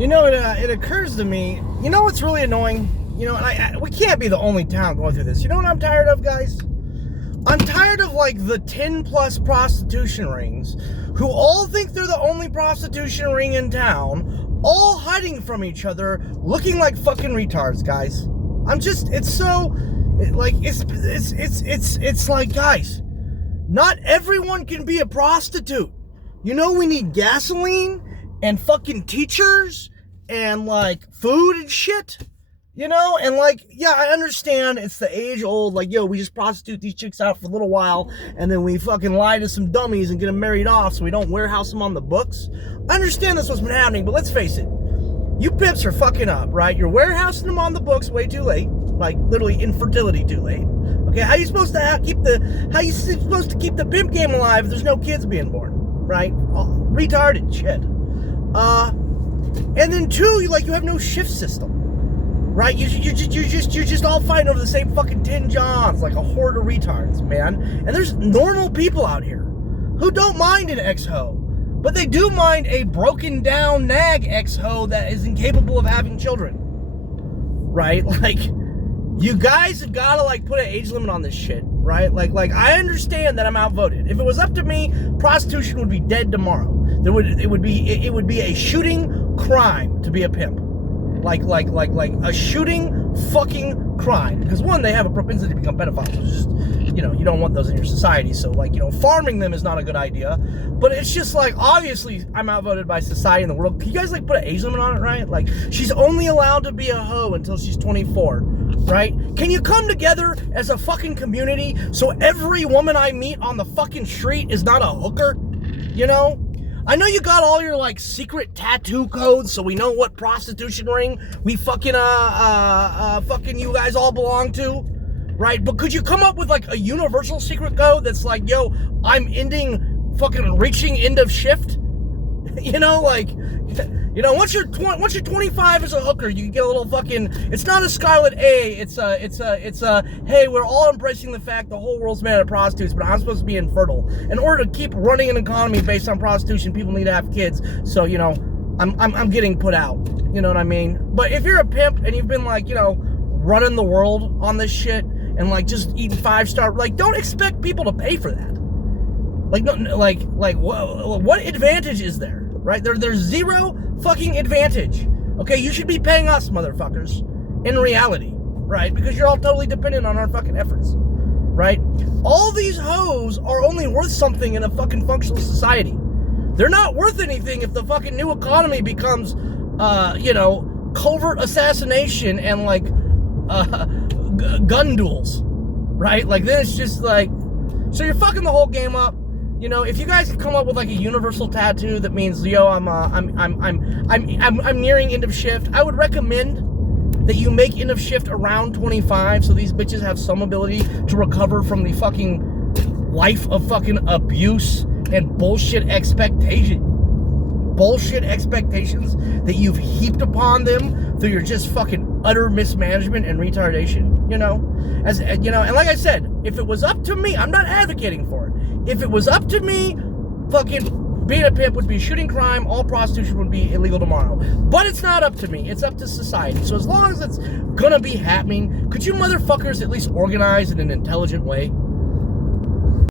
It occurs to me, you know what's really annoying? And we can't be the only town going through this. You know what I'm tired of, guys? I'm tired of, like, the 10-plus prostitution rings who all think they're the only prostitution ring in town, all hiding from each other, looking like fucking retards, guys. It's like, guys, not everyone can be a prostitute. We need gasoline and fucking teachers and, like, food and shit. And, like, yeah, I understand it's the age-old, like, we just prostitute these chicks out for a little while, and then we fucking lie to some dummies and get them married off so we don't warehouse them on the books. I understand that's what's been happening, but let's face it. You pimps are fucking up, right? You're warehousing them on the books way too late. Like, literally infertility too late. Okay, how you supposed to keep the pimp game alive if there's no kids being born, right? Retarded shit. And then two, you have no shift system. Right? You're just all fighting over the same fucking 10 Johns like a horde of retards, man. And there's normal people out here who don't mind an ex-ho, but they do mind a broken down nag ex-ho that is incapable of having children. Right? Like, you guys have got to, like, put an age limit on this shit, right? Like I understand that I'm outvoted. If it was up to me, prostitution would be dead tomorrow. It would be a shooting crime to be a pimp. Like a shooting fucking crime. Because one, they have a propensity to become pedophiles. Which is just, you don't want those in your society. So, farming them is not a good idea. But it's just, obviously, I'm outvoted by society and the world. Can you guys, put an age limit on it, right? Like, she's only allowed to be a hoe until she's 24, right? Can you come together as a fucking community so every woman I meet on the fucking street is not a hooker? I know you got all your, secret tattoo codes so we know what prostitution ring we fucking you guys all belong to, right? But could you come up with, a universal secret code that's I'm reaching end of shift? Once you're 25 as a hooker, you get a little fucking, it's not a Scarlet A, it's a, hey, we're all embracing the fact the whole world's made of prostitutes, but I'm supposed to be infertile. In order to keep running an economy based on prostitution, people need to have kids, so, I'm getting put out, you know what I mean? But if you're a pimp and you've been, running the world on this shit, and, just eating 5-star, don't expect people to pay for that. What advantage is there? Right? There's zero fucking advantage. Okay, you should be paying us, motherfuckers, in reality, right? Because you're all totally dependent on our fucking efforts, right? All these hoes are only worth something in a fucking functional society. They're not worth anything if the fucking new economy becomes, covert assassination and, gun duels, right? Then it's just, so you're fucking the whole game up. If you guys could come up with a universal tattoo that means, I'm nearing end of shift, I would recommend that you make end of shift around 25 so these bitches have some ability to recover from the fucking life of fucking abuse and bullshit expectations that you've heaped upon them through your just fucking utter mismanagement and retardation, and like I said, if it was up to me, I'm not advocating for it. If it was up to me, fucking being a pimp would be a shooting crime, all prostitution would be illegal tomorrow. But it's not up to me, it's up to society. So as long as it's gonna be happening, could you motherfuckers at least organize in an intelligent way?